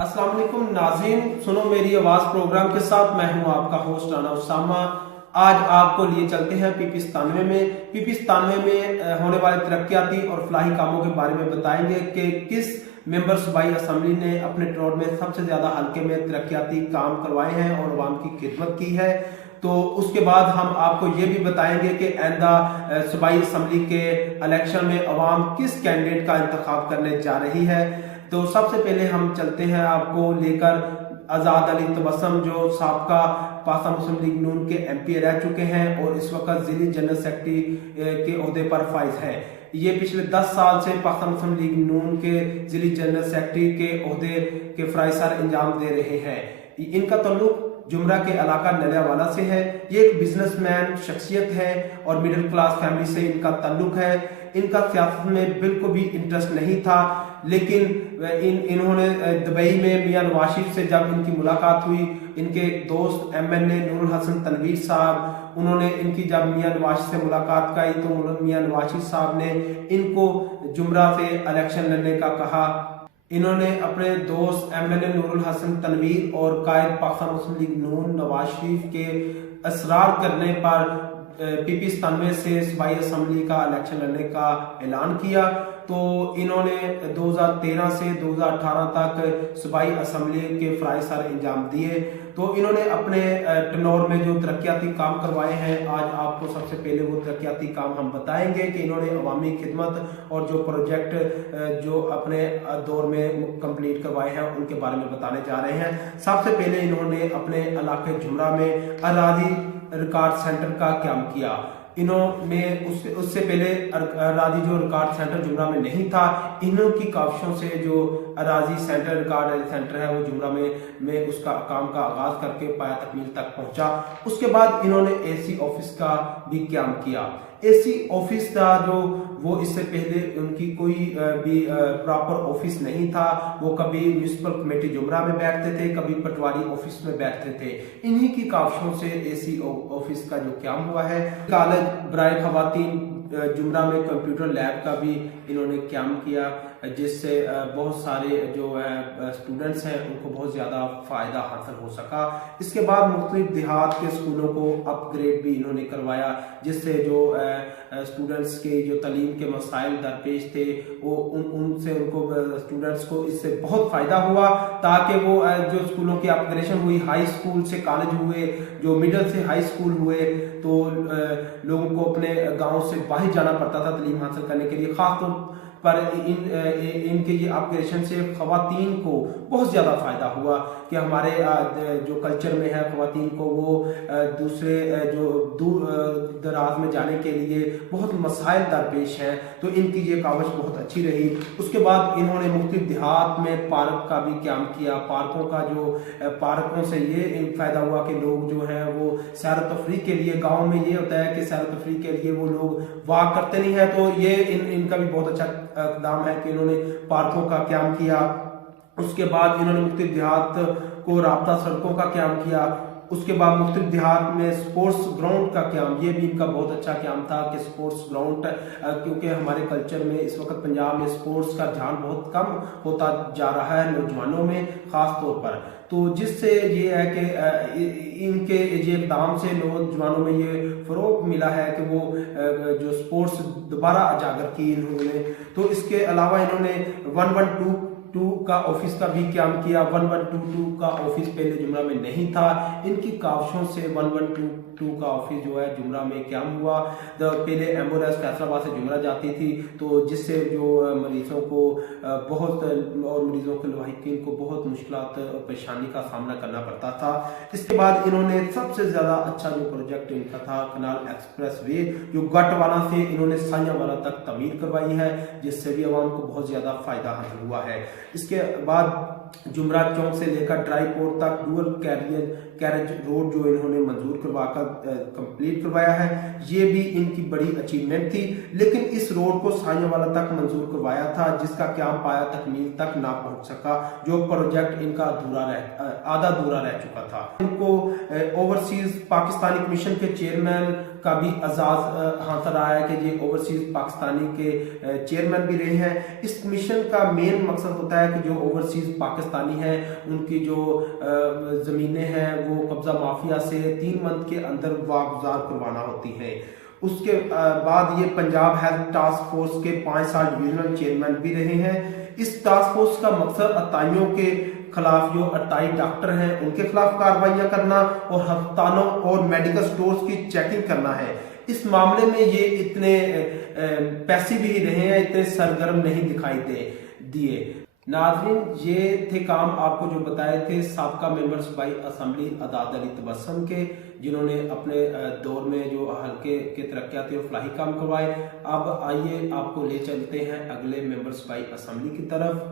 अस्सलाम वालेकुम नाज़रीन, सुनो मेरी आवाज़ प्रोग्राम के साथ मैं हूं आपका होस्ट राना उसामा। आज आपको लिए चलते हैं PP97 में। PP97 में होने वाले तरक्याती और फलाही कामों के बारे में बताएंगे कि किस मेंबर सूबाई असम्बली ने अपने ट्रोड में सबसे ज्यादा हल्के में तरक्याती काम करवाए हैं और अवाम की खिदमत की है। तो उसके बाद हम आपको ये भी बताएंगे कि आइंदा सूबाई असम्बली के इलेक्शन में अवाम किस कैंडिडेट का इंतखाब करने जा रही है। तो सबसे पहले हम चलते हैं आपको लेकर आज़ाद अली तबस्सुम, जो साबका पाकिस्तान मुस्लिम लीग नून के MP रह चुके हैं और इस वक्त जिली जनरल सेक्रेटरी के ओहदे पर फाइज है। ये पिछले 10 साल से पाकिस्तान मुस्लिम लीग नून के जिली जनरल सेक्रेटरी के ओहदे के फराइज सर अंजाम दे रहे हैं। इनका ताल्लुक जुमरा के इलाका नलियावाला से है। ये एक बिजनेसमैन शख्सियत है और मिडिल क्लास फैमिली से इनका ताल्लुक है। इनका सियासत में बिल्कुल भी इंटरेस्ट नहीं था, लेकिन इन्होंने दुबई में मियां नवाज शरीफ से जब इनकी मुलाकात हुई, इनके दोस्त MNA नूरुल हसन तनवीर साहब, उन्होंने इनकी जब मियां नवाज शरीफ से मुलाकात की तो मियां नवाज शरीफ साहब ने इनको जुमरा से इलेक्शन लड़ने का कहा। इन्होंने अपने दोस्त MNA नूरुल हसन तनवीर और कायद पाकिस्तान मुस्लिम लीग नून नवाज शरीफ के असरार करने पर PP97 से सूबाई असम्बली का इलेक्शन लड़ने का ऐलान किया। तो इन्होंने 2013 से 2018 तक सूबाई असम्बली के फराइज सर अंजाम दिए। तो इन्होंने अपने टनोर में जो तरक्याती काम करवाए हैं, आज आपको सबसे पहले वो तरक्याती काम हम बताएंगे कि इन्होंने अवामी खिदमत और जो प्रोजेक्ट जो अपने दौर में कंप्लीट करवाए हैं उनके बारे में बताने जा रहे हैं। सबसे पहले इन्होंने अपने इलाके जुमरा में अराजी रिकॉर्ड सेंटर का क्याम किया। इन्होंने उससे पहले अराजी जो रिकॉर्ड सेंटर जुमरा में नहीं था, इन्हों की काविशों से जो अराजी सेंटर रिकॉर्ड सेंटर है वो जुमरा में उसका काम का आगाज करके पाया तकमील तक पहुंचा। उसके बाद इन्होंने AC ऑफिस का भी क्याम किया। AC ऑफिस का जो वो इससे पहले उनकी कोई भी प्रॉपर ऑफिस नहीं था। वो कभी म्यूनिसिपल कमेटी जुमरा में बैठते थे, कभी पटवारी ऑफिस में बैठते थे। इन्हीं की काविशों से AC ऑफिस का जो क्याम हुआ है। कॉलेज बराए खवातीन जुमरा में कंप्यूटर लैब का भी इन्होंने क्याम किया, जिससे बहुत सारे जो स्टूडेंट्स हैं उनको बहुत ज़्यादा फ़ायदा हासिल हो सका। इसके बाद मुख्तलिफ देहात के स्कूलों को अपग्रेड भी इन्होंने करवाया, जिससे जो स्टूडेंट्स के जो तालीम के मसाइल दरपेश थे वो उनसे उनको स्टूडेंट्स को इससे बहुत फ़ायदा हुआ, ताकि वो जो स्कूलों की अपग्रेडेशन हुई, हाई स्कूल से कॉलेज हुए, जो मिडिल से हाई स्कूल हुए, तो लोगों को अपने गाँव से बाहर जाना पड़ता था तालीम हासिल करने के लिए। ख़ासतौर पर इनके ये अपग्रेडेशन से खवातीन को बहुत ज़्यादा फ़ायदा हुआ कि हमारे जो कल्चर में है खवातीन को वो दूसरे जो दूर दराज में जाने के लिए बहुत मसाइल दरपेश हैं। तो इनकी ये काविश बहुत अच्छी रही। उसके बाद इन्होंने मुख्तलिफ देहात में पार्क का भी क्याम किया। पार्कों का जो पार्कों से ये फ़ायदा हुआ कि लोग जो हैं वो सैर तफरी के लिए, गाँव में ये होता है कि सैर तफरी के लिए वो लोग वॉक करते नहीं है, तो ये इनका भी बहुत अच्छा इक़दाम है कि इन्होंने पार्कों का क्याम किया। उसके बाद इन्होंने मुख्तलिफ देहात को राब्ता सड़कों का क्याम किया। उसके बाद मुख्तलिफ देहात में स्पोर्ट्स ग्राउंड का क्याम, ये भी इनका बहुत अच्छा क्याम था कि स्पोर्ट्स ग्राउंड, क्योंकि हमारे कल्चर में इस वक्त पंजाब में स्पोर्ट्स का ध्यान बहुत कम होता जा रहा है नौजवानों में ख़ास तौर पर। तो जिससे ये है कि इनके ये इक़दाम से नौजवानों में ये फ़रोग़ मिला है कि वो जो स्पोर्ट्स दोबारा उजागर की इन्होंने। तो इसके अलावा इन्होंने 1122 का ऑफिस का भी क्याम किया। 1122 का ऑफिस पहले जुमरा में नहीं था। इनकी काविशों से 1122 का ऑफिस जो है जुमरा में क्याम हुआ। पहले एम्बुलेंस फैसलाबाद से जुमरा जाती थी, तो जिससे जो मरीजों को बहुत और मरीजों के लवाहिकीन को बहुत मुश्किलात और परेशानी का सामना करना पड़ता था। इसके बाद इन्होंने सबसे ज़्यादा अच्छा जो प्रोजेक्ट इनका था कनाल एक्सप्रेस वे, जो गटवाला से इन्होंने सायावाला तक तमीर करवाई है, जिससे भी आवाम को बहुत ज़्यादा फ़ायदा हासिल हुआ है। इसके बाद जुमरा चौक से लेकर ड्राई पोर्ट तक डुअल कैरेज रोड जो इन्होंने मंजूर करवाकर कंप्लीट करवाया है, ये भी इनकी बड़ी अचीवमेंट थी। लेकिन इस रोड को सायावाला तक मंजूर करवाया था, जिसका क्याम पाया तकमील तक ना पहुंच सका। जो प्रोजेक्ट इनका आधा अधूरा रह चुका था। इनको ओवरसीज पाकिस्तानी कमीशन के चेयरमैन का भी एजाज हासिल रहा है कि ये ओवरसीज पाकिस्तानी के चेयरमैन भी रहे हैं। इस मिशन का मेन मकसद होता है कि जो ओवरसीज पाकिस्तानी हैं उनकी जो ज़मीनें हैं वो कब्जा माफिया से 3 मंथ के अंदर वागुजार करवाना होती है। उसके बाद ये पंजाब हेल्थ टास्क फोर्स के 5 साल डिविजनल चेयरमैन भी रहे हैं। इस टास्क फोर्स का मकसद अताइयों के खिलाफ, जो अताई डॉक्टर हैं उनके खिलाफ कार्रवाइयां करना और अस्पतालों और मेडिकल स्टोर्स की चेकिंग करना है। इस मामले में ये इतने पैसिव ही रहे हैं, इतने सरगर्म नहीं दिखाई दिए। नाज़रीन, ये थे काम आपको जो बताए थे साबका मेंबर सूबाई असेंबली अदाद अली तबस्सुम के, जिन्होंने अपने दौर में जो हल्के के तरक्याती और फलाही काम करवाए। अब आइए आपको ले चलते हैं अगले मेंबर सूबाई असेंबली की तरफ।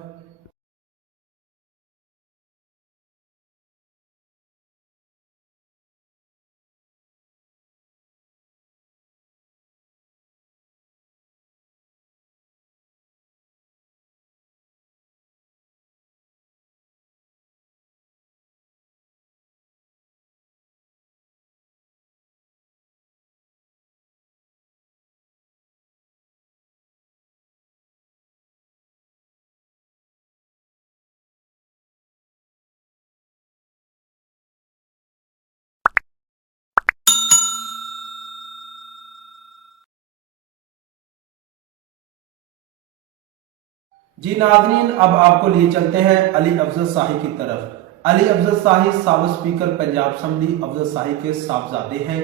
जी नाज़रीन, अब आपको लिए चलते हैं अली अफजल शाही की तरफ। अली अफजल शाही साबिक स्पीकर पंजाब असेंबली अफजल शाही के साहबजादे हैं।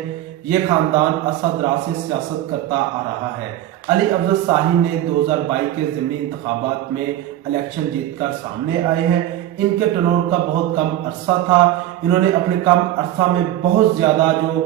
ये खानदान असदराज से सियासत करता आ रहा है। अली अफजल शाही ने 2022 के ज़िमनी इंतखाबात में इलेक्शन जीतकर सामने आए हैं। इनके टर्नओवर का बहुत कम अरसा था। इन्होंने अपने कम अरसा में बहुत ज़्यादा जो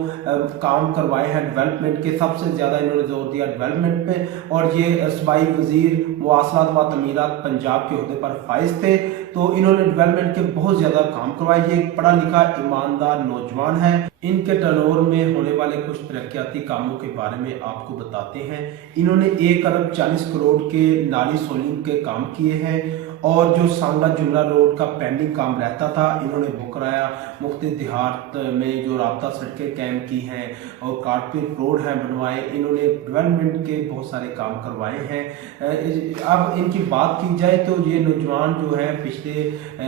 काम करवाए हैं डेवलपमेंट के, सबसे ज़्यादा इन्होंने जोर दिया डेवलपमेंट पे। और ये सूबाई वजीर मुवासलात व तमीरात पंजाब के ओहदे पर फाइज थे, तो इन्होंने डेवलपमेंट के बहुत ज़्यादा काम करवाए। ये एक पढ़ा लिखा ईमानदार नौजवान है। इनके टर्नओवर में होने वाले कुछ तरक्याती कामों के बारे में आपको बताते हैं। इन्होंने 1 अरब 40 करोड़ के नाली सोलिंग के काम किए हैं, और जो सांगा जुमला रोड का पेंडिंग काम रहता था इन्होंने वो कराया। मुख्तलिफ देहात में जो राब्ता सड़कें कायम की हैं और कारपेट रोड हैं बनवाए। इन्होंने डेवलपमेंट के बहुत सारे काम करवाए हैं। अब इनकी बात की जाए तो ये नौजवान जो है पिछले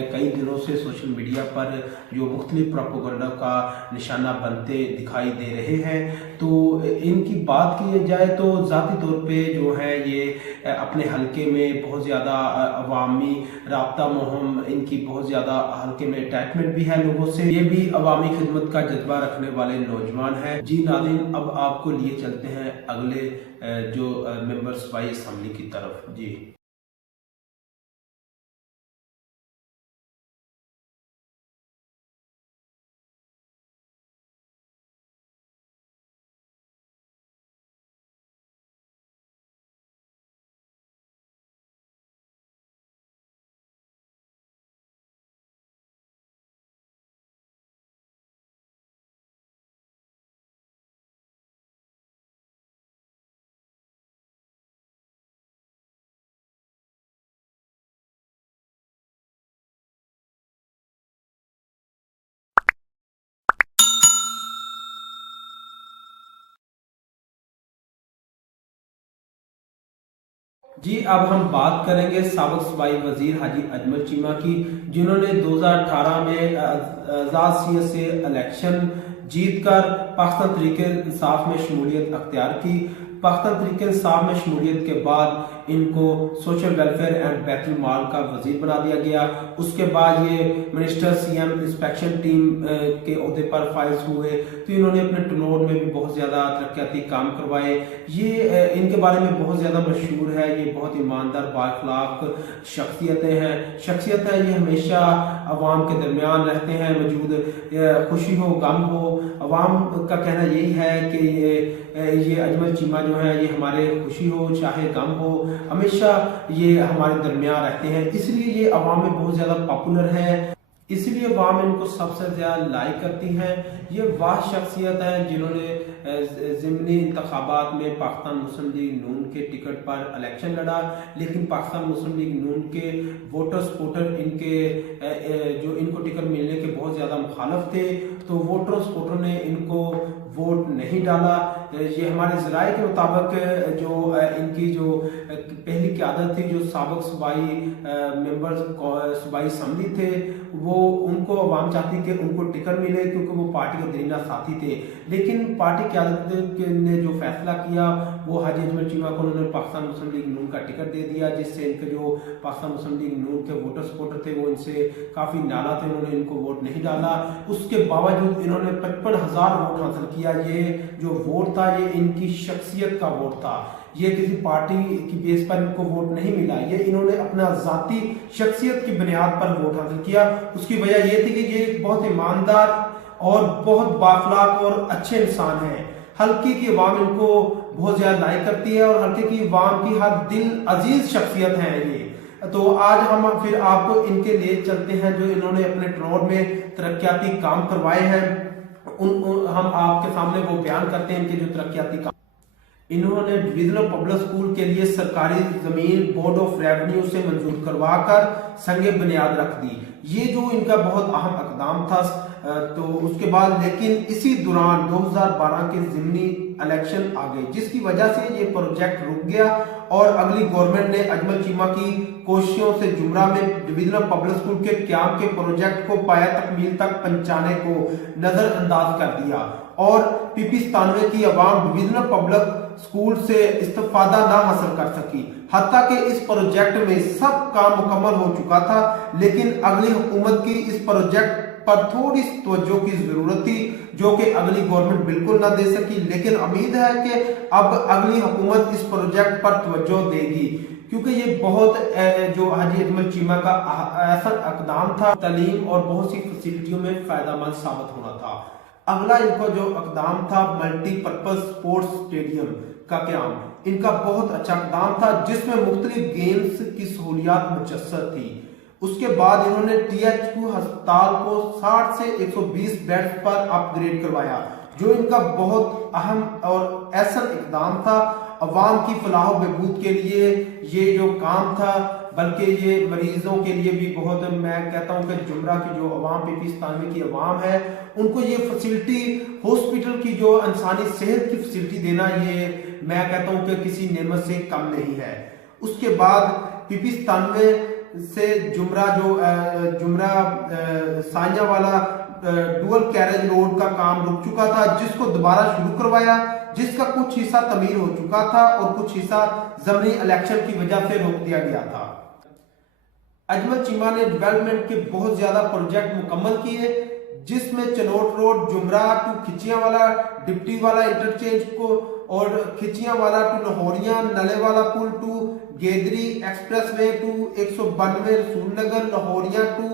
कई दिनों से सोशल मीडिया पर जो मुख्तलिफ प्रोपेगेंडा का निशाना बनते दिखाई दे रहे हैं। तो इनकी बात की जाए तो ज़ाती तौर पे जो है ये अपने हलके में बहुत ज़्यादा अवामी राब्ता मुहिम, इनकी बहुत ज़्यादा हल्के में अटैचमेंट भी है लोगों से। ये भी अवामी खिदमत का जज्बा रखने वाले नौजवान हैं। जी नाज़रीन, अब आपको लिए चलते हैं अगले जो मेंबर सूबाई असेंबली की तरफ। जी जी, अब हम बात करेंगे साबिक सूबाई वजीर हाजी अजमल चीमा की, जिन्होंने 2018 में आज़ाद सीएस से इलेक्शन जीतकर पाकिस्तान तहरीक इंसाफ में शमूलियत अख्तियार की। पाकिस्तान तहरीक इंसाफ में शमूलियत के बाद इनको सोशल वेलफेयर एंड बैतुल माल का वजीर बना दिया गया। उसके बाद ये मिनिस्टर सीएम इंस्पेक्शन टीम के ओहदे पर फाइज हुए। तो इन्होंने अपने टर्नओवर में भी बहुत ज़्यादा तरक्याती काम करवाए। ये इनके बारे में बहुत ज़्यादा मशहूर है। ये बहुत ईमानदार बाअखलाक शख्सियतें हैं। ये हमेशा अवाम के दरमियान रहते हैं मौजूद। खुशी हो गम हो, अवाम का कहना यही है कि ये अजमल चीमा जो है ये हमारे खुशी हो चाहे गम हो, हमेशा ये हमारे दरमियान रहते हैं। इसलिए ये अवाम में बहुत ज़्यादा पॉपुलर है, इसलिए अवाम इनको सबसे ज़्यादा लाइक करती हैं। ये वाह शख्सियत हैं जिन्होंने ज़िमनी इंतखाबात में पाकिस्तान मुस्लिम लीग नून के टिकट पर इलेक्शन लड़ा, लेकिन पाकिस्तान मुस्लिम लीग नून के वोटर सपोर्टर इनको टिकट मिलने के बहुत ज़्यादा मुखालफ थे। तो वोटर सपोर्टर ने इनको वोट नहीं डाला। ये हमारे जराये के मुताबिक जो इनकी जो पहली क़यादत थी, जो साबिक सूबाई मेंबर सूबाई असम्बली थे, वो उनको अवाम चाहती कि उनको टिकट मिले क्योंकि वो पार्टी के दरीना साथी थे। लेकिन पार्टी क़यादत ने जो फैसला किया वो हाजी अजमल चीमा को उन्होंने पाकिस्तान मुस्लिम लीग नून का टिकट दे दिया, जिससे इनके जो पाकिस्तान मुस्लिम लीग नून के वोटर सपोर्टर थे वो इनसे काफ़ी नाला थे, उन्होंने इनको वोट नहीं डाला। उसके बावजूद इन्होंने 55,000 वोट हासिल किया। ये जो वोट था ये इनकी शख्सियत का वोट था, ये किसी पार्टी की बेस पर इनको वोट नहीं मिला, ये इन्होंने अपना जाती शख्सियत की बुनियाद पर वोट हासिल किया। उसकी वजह ये थी कि ये बहुत ईमानदार और बहुत बाखलाक और अच्छे इंसान हैं। हल्के की अवाम इनको बहुत ज्यादा लाइक करती है और हल्के की अवाम की हर दिल अजीज शख्सियत है ये। तो आज हम फिर आपको इनके लिए चलते हैं जो इन्होंने अपने टनौर में तरक्याती काम करवाए हैं, हम आपके सामने वो बयान करते हैं इनके जो तरक्याती काम। इन्होंने डिविजनल पब्लिक स्कूल के लिए सरकारी जमीन बोर्ड ऑफ रेवेन्यू से मंजूर करवाकर संगे बुनियाद रख दी। ये जो इनका बहुत अहम इकदाम था। तो उसके बाद लेकिन इसी दौरान 2012 के ज़िमनी इलेक्शन आ गए, जिसकी वजह से ये प्रोजेक्ट रुक गया और अगली गवर्नमेंट ने अजमल चीमा की कोशिशों से जुमरा में डिविजनल पब्लिक स्कूल के क्याम के प्रोजेक्ट को पाया तकमील तक पहुंचाने को नजरअंदाज कर दिया और PP 97 की आवाम डिविजनल पब्लिक स्कूल से इस्तेफादा ना हासिल कर सकी। हत्ता कि इस प्रोजेक्ट में सब काम मुकम्मल हो चुका था, लेकिन अगली हुकूमत की इस प्रोजेक्ट पर थोड़ी तवज्जो की जरूरत थी, जो कि अगली गवर्नमेंट बिल्कुल ना दे सकी। लेकिन उम्मीद है कि अब अगली हुकूमत इस प्रोजेक्ट पर तवज्जो देगी, क्योंकि ये बहुत जो हाजी अजमल चीमा का ऐसा इकदाम था, तालीम और बहुत सी फैसिलिटियों में फायदेमंद साबित होना था। अगला इनको जो इकदाम था मल्टीपर्पज स्पोर्ट्स स्टेडियम का क्याम, इनका बहुत अच्छा इकदाम था जिसमें मुख्तलिफ गेम्स की सहूलियात मुयस्सर थी। उसके बाद इन्होंने THQ अस्पताल को 60 से 120 बेड्स पर अपग्रेड करवाया, जो इनका बहुत अहम और ऐसा इकदाम था। अवाम की फलाह बहबूद के लिए ये जो काम था, बल्कि ये मरीजों के लिए भी बहुत, मैं कहता हूँ कि जुमरा की जो अवाम PP 97 की अवाम है उनको ये फैसिलिटी हॉस्पिटल की जो इंसानी सेहत की फैसिलिटी देना, ये मैं कहता हूँ कि किसी नेमत से कम नहीं है। उसके बाद PP 97 से जुमरा साइया वाला डुअल कैरेज रोड का काम रुक चुका था, जिसको दोबारा शुरू करवाया, जिसका कुछ हिस्सा तमीर हो चुका था और कुछ हिस्सा ज़मनी इलेक्शन की वजह से रोक दिया गया था। अजमल चीमा ने डेवलपमेंट के बहुत ज्यादा प्रोजेक्ट मुकम्मल किए, जिसमें चनोट रोड जुमरा टू खिचियां वाला डिप्टी वाला इंटरचेंज को और खिचियां वाला टू लाहौरिया, नले वाला पुल टू गेदरी expressway to 192 Rasulnagar, Lahoriya to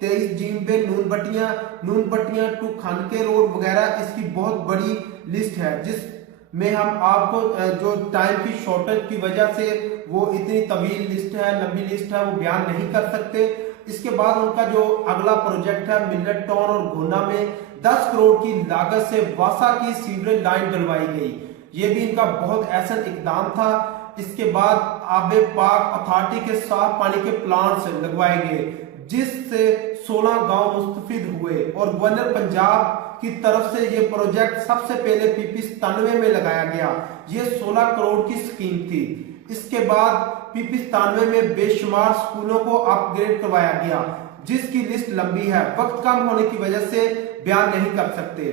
23 जींबे, नून बट्टियां टू खानके रोड वगैरह। इसकी बहुत बड़ी लिस्ट है, जिस में हम आपको जो टाइम की शॉर्टेज की वजह से वो इतनी तवील लिस्ट है, लंबी लिस्ट है, वो बयान नहीं कर सकते। इसके बाद उनका जो अगला प्रोजेक्ट है मिलट टाउन और घोना में 10 करोड़ की लागत से वासा की सीवरेज लाइन डलवाई गई, ये भी इनका बहुत ऐसा इकदाम था। इसके बाद आबे पाक अथॉरिटी के साफ पानी के प्लांट्स लगवाए गए, जिससे 16 गांव मुस्तफिद हुए और गवर्नर पंजाब की तरफ से ये प्रोजेक्ट सबसे पहले PP 97 में लगाया गया। ये 16 करोड़ की स्कीम थी। इसके बाद PP 97 में बेशुमार स्कूलों को अपग्रेड करवाया गया, जिसकी लिस्ट लंबी है, वक्त कम होने की वजह से बयान नहीं कर सकते।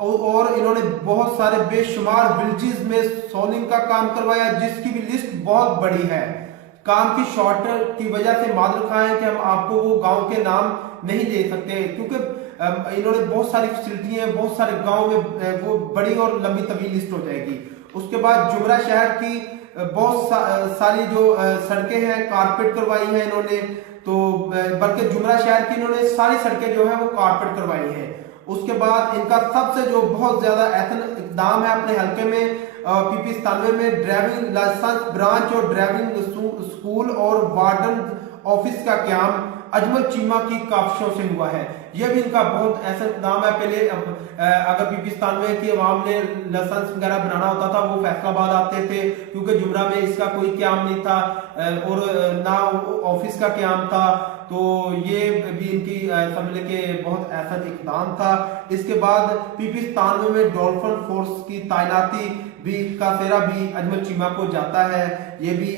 और इन्होंने बहुत सारे बेशुमार विलेजेस में सोलिंग का काम करवाया, जिसकी भी लिस्ट बहुत बड़ी है। काम की शॉर्टेज की वजह से मालूम खाएं कि हम आपको वो गांव के नाम नहीं दे सकते, क्योंकि इन्होंने बहुत सारी फैसिलिटी है, बहुत सारे गांव में वो बड़ी और लंबी तवील लिस्ट हो जाएगी। उसके बाद जुमरा शहर की बहुत सारी जो सड़कें हैं कारपेट करवाई हैं इन्होंने, तो बल्कि जुमरा शहर की इन्होंने सारी सड़कें जो है वो कारपेट करवाई हैं। उसके बाद इनका सबसे जो बहुत ज्यादा इकदाम है अपने हल्के में PP 97 में ड्राइविंग लाइसेंस ब्रांच और ड्राइविंग स्कूल और वार्डन ऑफिस का क्याम अजमल चीमा की काविशों से हुआ है। यह भी इनका बहुत ऐसा इक़दाम है। पहले अगर पीपीस्तानवे की अवाम ने लाइसेंस वगैरह बनाना होता था वो फैसलाबाद आते थे, क्योंकि जुमरा में इसका कोई क्याम नहीं था और ना ऑफिस का क्याम था। तो ये भी इनकी समझ लें कि बहुत ऐसा इक़दाम था। इसके बाद पीपीस्तानवे में डॉल्फिन फोर्स की तैनाती भी का सेरा भी अजमल चीमा को जाता है। ये भी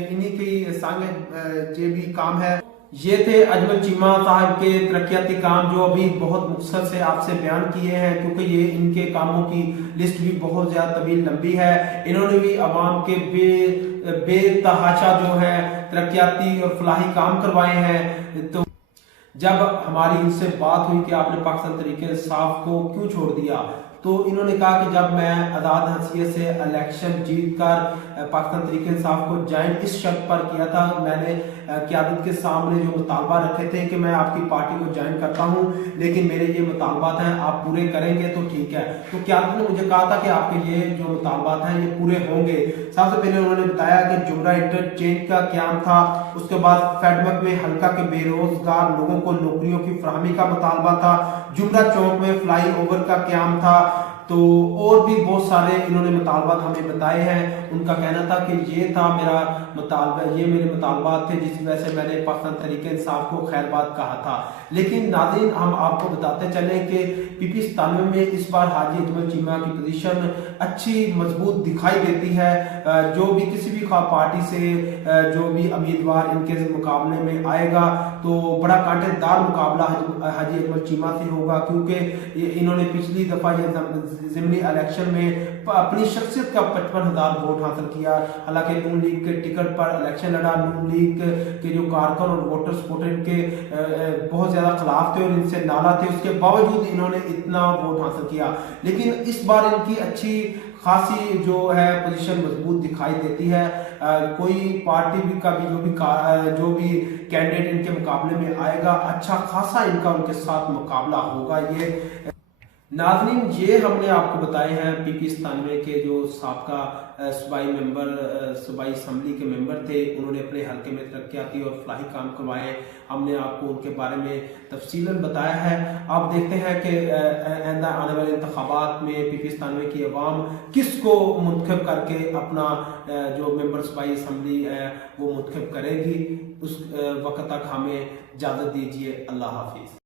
इन्हीं की संग ये भी काम है। ये थे अजमल चीमा साहब के तरक्याती काम जो अभी बहुत मुख्तसर से आपसे बयान किए हैं, क्योंकि ये इनके कामों की लिस्ट भी बहुत ज्यादा तवील लंबी है। इन्होंने भी अवाम के बेतहाशा जो है तरक्याती और फलाही काम करवाए हैं। तो जब हमारी इनसे बात हुई कि आपने पाकिस्तान तहरीक इंसाफ को क्यों छोड़ दिया, तो इन्होंने कहा कि जब मैं आज़ाद हैसियत से इलेक्शन जीत कर पाकिस्तान तहरीक इंसाफ को ज्वाइन इस शर्त पर किया था, मैंने क़यादत के सामने जो मुतालबा रखे थे कि मैं आपकी पार्टी को ज्वाइन करता हूं, लेकिन मेरे ये मुतालबात हैं आप पूरे करेंगे तो ठीक है। तो क़यादत ने मुझे कहा था कि आपके ये जो मुतालबात हैं ये पूरे होंगे। सबसे पहले उन्होंने बताया कि जुमरा इंटरचेंज का क्याम था, उसके बाद फेडमक में हल्का के बेरोजगार लोगों को नौकरियों की फराहमी का मुतालबा था, जुमरा चौक में फ्लाई ओवर का क्याम था, तो और भी बहुत सारे इन्होंने मुतालबात हमें बताए हैं। उनका कहना था कि ये था मेरा मुतालबा, ये मेरे मुतालबात थे जिस वजह से मैंने पाकिस्तान तहरीक इंसाफ को खैरबाद कहा था। लेकिन नाज़रीन हम आपको बताते चले कि पीपीस्तानवे में इस बार हाजी अजमल चीमा की पोजीशन अच्छी मजबूत दिखाई देती है। जो भी किसी भी पार्टी से जो भी उम्मीदवार इनके मुकाबले में आएगा तो बड़ा कांटेदार मुकाबला हाजी अजमल चीमा से होगा, क्योंकि इन्होंने पिछली दफा ये ज़िमनी इलेक्शन में अपनी शख्सियत का 55,000 वोट हासिल किया। हालांकि नून लीग के टिकट पर इलेक्शन लड़ा, नून लीग के जो कारकुन और वोटर्स इनके बहुत ज्यादा खिलाफ थे और इनसे नाला थे, उसके बावजूद इन्होंने इतना वोट हासिल किया। लेकिन इस बार इनकी अच्छी खासी जो है पोजीशन मजबूत दिखाई देती है। कोई पार्टी भी का भी जो भी कैंडिडेट इनके मुकाबले में आएगा अच्छा खासा इनका उनके साथ मुकाबला होगा। ये नाज़रीन ये हमने आपको बताए हैं पीपीस्तानवे के जो साबका सूबाई मेंबर सूबाई असम्बली के मेंबर थे, उन्होंने अपने हल्के में तरक्याती और फलाही काम करवाए। हमने आपको उनके बारे में तफसीलन बताया है। आप देखते हैं कि आने वाले इंतखाबात में पीपीस्तानवे की अवाम किसको मुंतखब करके अपना जो मेंबर सूबाई असम्बली है वो मुंतखब करेगी। उस वक्त तक हमें इजाज़त दीजिए। अल्लाह हाफिज़।